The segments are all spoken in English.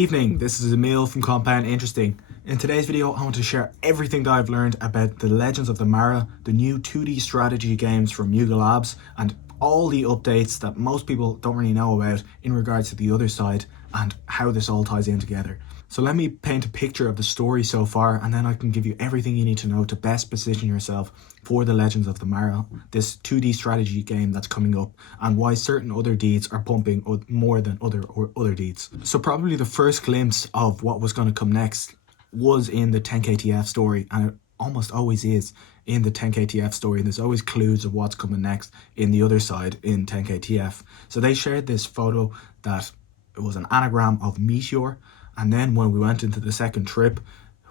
Evening, this is Emil from Compound Interesting. In today's video, I want to share everything that I've learned about the Legends of the Mara, the new 2D strategy games from Yuga Labs, and all the updates that most people don't really know about in regards to the other side and how this all ties in together. So let me paint a picture of the story so far, and then I can give you everything you need to know to best position yourself for the Legends of the Mara, this 2D strategy game that's coming up, and why certain other deeds are pumping more than other deeds. So probably the first glimpse of what was going to come next was in the 10KTF story, and it almost always is in the 10KTF story. There's always clues of what's coming next in the other side in 10KTF. So they shared this photo that it was an anagram of meteor. And then when we went into the second trip,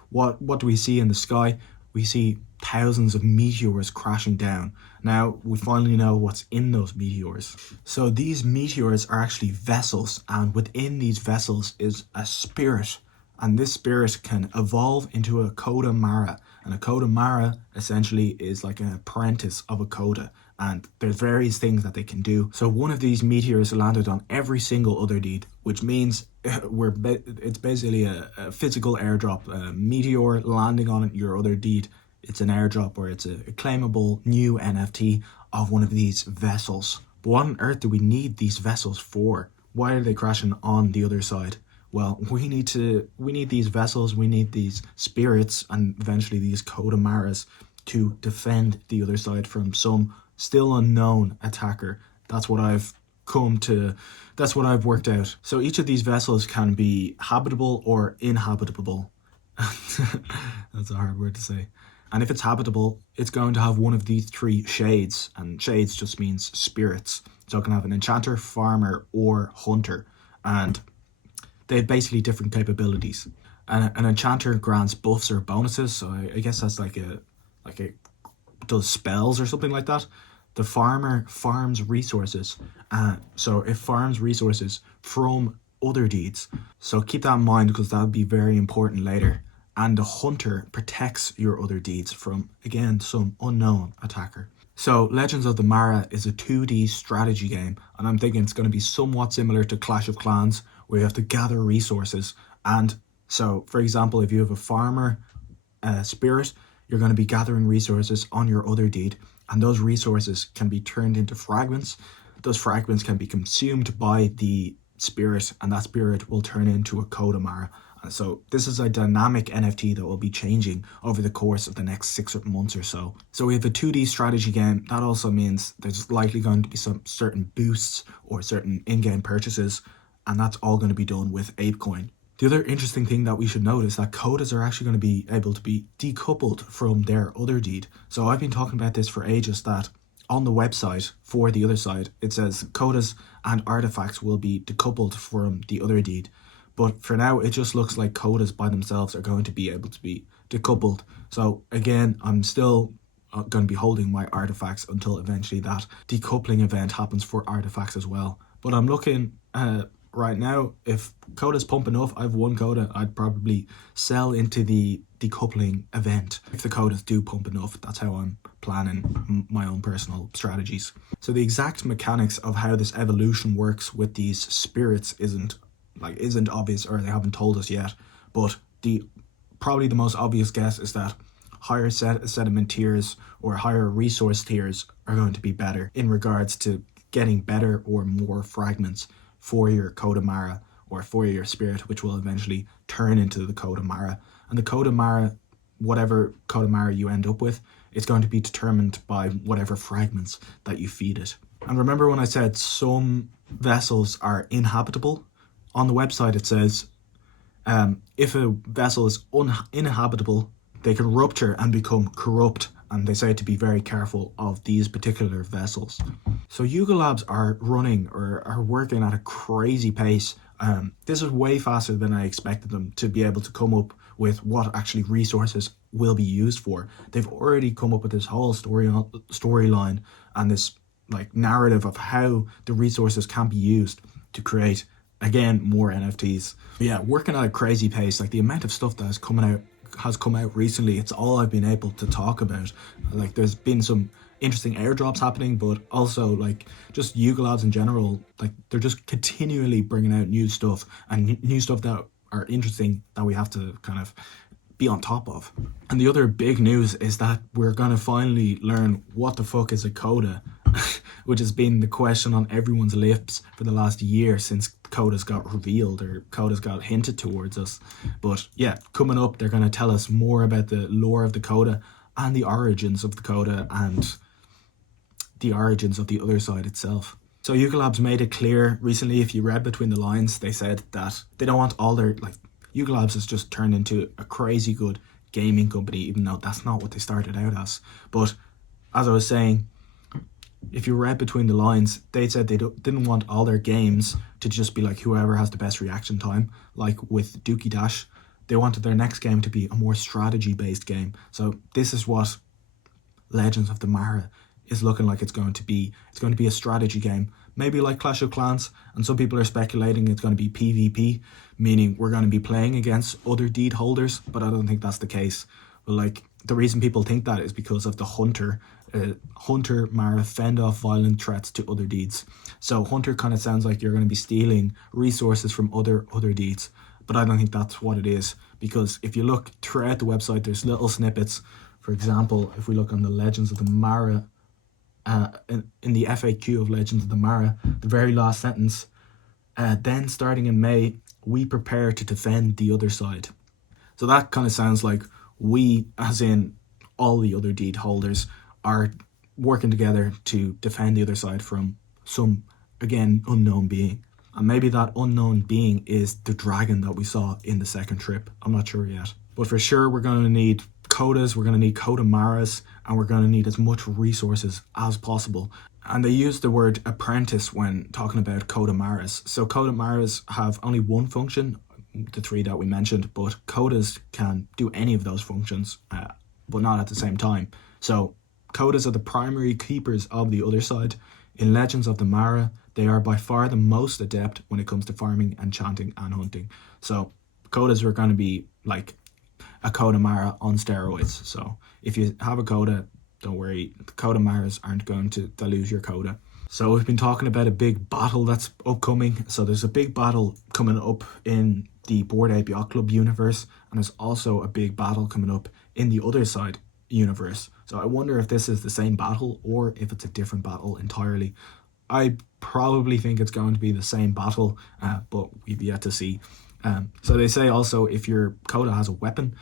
what do we see in the sky? We see thousands of meteors crashing down. Now, we finally know what's in those meteors. So these meteors are actually vessels, and within these vessels is a spirit. And this spirit can evolve into a Coda Mara. And a Coda Mara essentially is like an apprentice of a Coda. And there's various things that they can do. So one of these meteors landed on every single other deed, which means it's basically a physical airdrop. A meteor landing on your other deed, it's an airdrop, or it's a claimable new NFT of one of these vessels. But what on earth do we need these vessels for? Why are they crashing on the other side? Well, we need these vessels, we need these spirits, and eventually these Coda Maras to defend the other side from some still unknown attacker. That's what I've worked out. So each of these vessels can be habitable or inhabitable. That's a hard word to say. And if it's habitable, it's going to have one of these three shades, and shades just means spirits. So it can have an enchanter, farmer, or hunter, and they have basically different capabilities. And an enchanter grants buffs or bonuses, so I guess that's like a does spells or something like that. The farmer farms resources, so it farms resources from other deeds. So keep that in mind, because that'll be very important later. And the hunter protects your other deeds from, again, some unknown attacker. So Legends of the Mara is a 2D strategy game, and I'm thinking it's going to be somewhat similar to Clash of Clans, where you have to gather resources. And so, for example, if you have a farmer spirit, you're going to be gathering resources on your other deed, and those resources can be turned into fragments. Those fragments can be consumed by the spirit, and that spirit will turn into a Coda Mara. So this is a dynamic NFT that will be changing over the course of the next 6 months or so. So we have a 2D strategy game. That also means there's likely going to be some certain boosts or certain in-game purchases, and that's all going to be done with apecoin. The other interesting thing that we should note is that Codas are actually going to be able to be decoupled from their other deed. So I've been talking about this for ages, that on the website for the other side, it says Codas and artifacts will be decoupled from the other deed. But for now, it just looks like Codas by themselves are going to be able to be decoupled. So again, I'm still going to be holding my artifacts until eventually that decoupling event happens for artifacts as well. But I'm looking right now, if Coda's pump enough, I've one Coda, I'd probably sell into the decoupling event. If the Codas do pump enough, that's how I'm planning my own personal strategies. So the exact mechanics of how this evolution works with these spirits isn't obvious, or they haven't told us yet. But probably the most obvious guess is that higher sediment tiers or higher resource tiers are going to be better in regards to getting better or more fragments for your Coda Mara or for your spirit, which will eventually turn into the Coda Mara. And the Coda Mara, whatever Coda Mara you end up with, it's going to be determined by whatever fragments that you feed it. And remember when I said some vessels are inhabitable? On the website it says if a vessel is uninhabitable, they can rupture and become corrupt, and they say to be very careful of these particular vessels. So Yuga Labs are running or are working at a crazy pace. This is way faster than I expected them to be able to come up with what actually resources will be used for. They've already come up with this whole storyline and this like narrative of how the resources can be used to create, again, more NFTs. But yeah, working at a crazy pace. Like the amount of stuff that has come out recently, it's all I've been able to talk about. Like there's been some interesting airdrops happening, but also like just Yuga Labs in general, like they're just continually bringing out new stuff, and new stuff that are interesting that we have to kind of be on top of. And the other big news is that we're going to finally learn what the fuck is a coda, which has been the question on everyone's lips for the last year since codas got revealed or codas got hinted towards us. But yeah, coming up, they're going to tell us more about the lore of the coda and the origins of the coda and the origins of the Otherside itself. So Yuga Labs made it clear recently, if you read between the lines, they said that they don't want all their, like, Yuga Labs has just turned into a crazy good gaming company, even though that's not what they started out as. But as I was saying, if you read between the lines, they said they didn't want all their games to just be like whoever has the best reaction time, like with Dookie Dash. They wanted their next game to be a more strategy-based game. So this is what Legends of the Mara is looking like it's going to be. It's going to be a strategy game, maybe like Clash of Clans, and some people are speculating it's going to be PvP, meaning we're going to be playing against otherdeed holders, but I don't think that's the case. But like, the reason people think that is because of the Hunter. Hunter Mara fend off violent threats to other deeds. So Hunter kind of sounds like you're going to be stealing resources from other deeds, but I don't think that's what it is, because if you look throughout the website, there's little snippets. For example, if we look on the Legends of the Mara, in the FAQ of Legends of the Mara, the very last sentence, then starting in May, we prepare to defend the other side. So that kind of sounds like we, as in all the other deed holders, are working together to defend the other side from some, again, unknown being. And maybe that unknown being is the dragon that we saw in the second trip. I'm not sure yet. But for sure, we're going to need codas, we're going to need coda maras, and we're going to need as much resources as possible. And they use the word apprentice when talking about coda maras. So coda maras have only one function, the three that we mentioned, but codas can do any of those functions, but not at the same time. So codas are the primary keepers of the other side. In Legends of the Mara, they are by far the most adept when it comes to farming, enchanting, and hunting. So codas are going to be like a coda mara on steroids. So if you have a coda, don't worry, the coda maras aren't going to dilute your coda. So we've been talking about a big battle that's upcoming. So there's a big battle coming up in the Bored Ape Yacht Club universe, and there's also a big battle coming up in the Otherside universe. So I wonder if this is the same battle or if it's a different battle entirely. I probably think it's going to be the same battle, but we've yet to see. So they say also, if your coda has a weapon,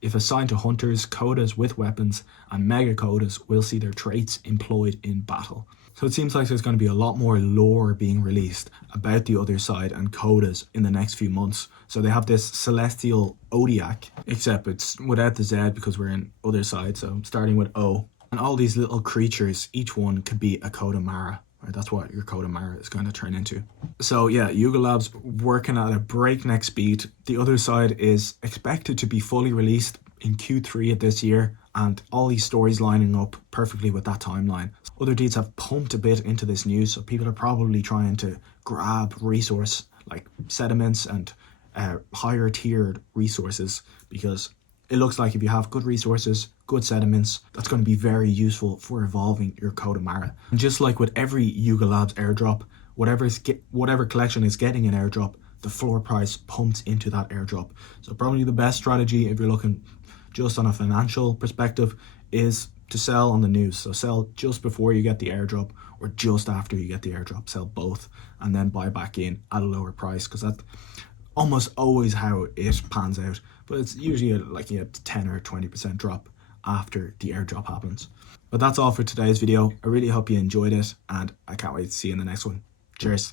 if assigned to hunters, codas with weapons and mega codas will see their traits employed in battle. So it seems like there's going to be a lot more lore being released about the other side and codas in the next few months. So they have this celestial Odiac, except it's without the Z because we're in other side, so starting with O. And all these little creatures, each one could be a coda mara. Right, that's what your coda mara is going to turn into. So yeah, Yuga Labs working at a breakneck speed. The other side is expected to be fully released in Q3 of this year, and all these stories lining up perfectly with that timeline. Other deeds have pumped a bit into this news, so people are probably trying to grab resource like sediments and higher tiered resources, because it looks like if you have good resources, good sediments, that's going to be very useful for evolving your coda mara. And just like with every Yuga Labs airdrop, whatever collection is getting an airdrop, the floor price pumps into that airdrop. So probably the best strategy, if you're looking just on a financial perspective, is to sell on the news. So sell just before you get the airdrop or just after you get the airdrop. Sell both and then buy back in at a lower price, because that's almost always how it pans out. But it's usually like a 10 or 20% drop after the airdrop happens. But that's all for today's video. I really hope you enjoyed it, and I can't wait to see you in the next one. Cheers.